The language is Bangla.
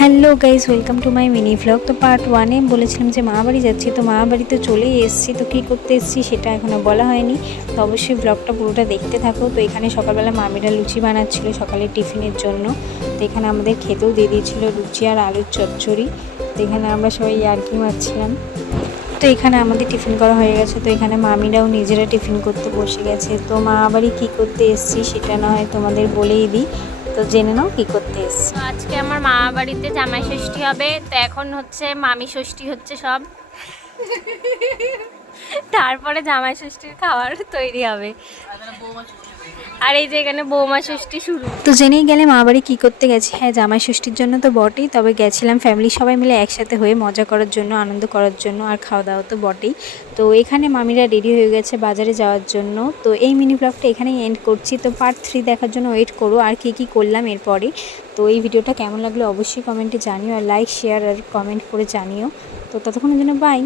Hello guys, welcome to my mini vlog. তো পার্ট ওয়ানে বলেছিলাম যে মা বাড়ি যাচ্ছি, তো মা বাড়িতে চলেই এসেছি। তো কী করতে এসেছি সেটা এখনও বলা হয়নি, তো অবশ্যই ভ্লগটা পুরোটা দেখতে থাকো। তো এখানে সকালবেলা মামিরা লুচি বানাচ্ছিলো সকালের টিফিনের জন্য। তো এখানে আমাদের খেতেও দিয়ে দিয়েছিলো লুচি আর আলুর চচ্চড়ি। তো এখানে আমরা সবাই ইয়ার্কি মারছিলাম। তো এখানে আমাদের টিফিন করা হয়ে গেছে। তো এখানে মামিরাও নিজেরা টিফিন করতে বসে গেছে। তো মা বাড়ি কী করতে এসেছি সেটা না হয় তোমাদের বলেই দিই, তো জেনে নাও কী করতে এসেছি। তো আজকে আমার মা বাড়িতে জামাই ষষ্ঠী হবে, তো এখন হচ্ছে মামি ষষ্ঠী হচ্ছে সব, তারপরে জামাই ষষ্ঠীর খাবার তৈরি হবে। আর এই যে এখানে বৌমা ষষ্ঠী শুরু। তো জেনেই গেলে মা বাড়ি কী করতে গেছি। হ্যাঁ, জামাই ষষ্ঠীর জন্য তো বটেই, তবে গেছিলাম ফ্যামিলি সবাই মিলে একসাথে হয়ে মজা করার জন্য, আনন্দ করার জন্য, আর খাওয়া দাওয়া তো বটেই। তো এখানে মামিরা রেডি হয়ে গেছে বাজারে যাওয়ার জন্য। তো এই মিনি ব্লগটা এখানেই এন্ড করছি। তো পার্ট 3 দেখার জন্য ওয়েট করো আর কী করলাম এরপরে। তো এই ভিডিওটা কেমন লাগলো অবশ্যই কমেন্টে জানিও, আর লাইক শেয়ার আর কমেন্ট করে জানিও। তো ততক্ষণের জন্য বাই।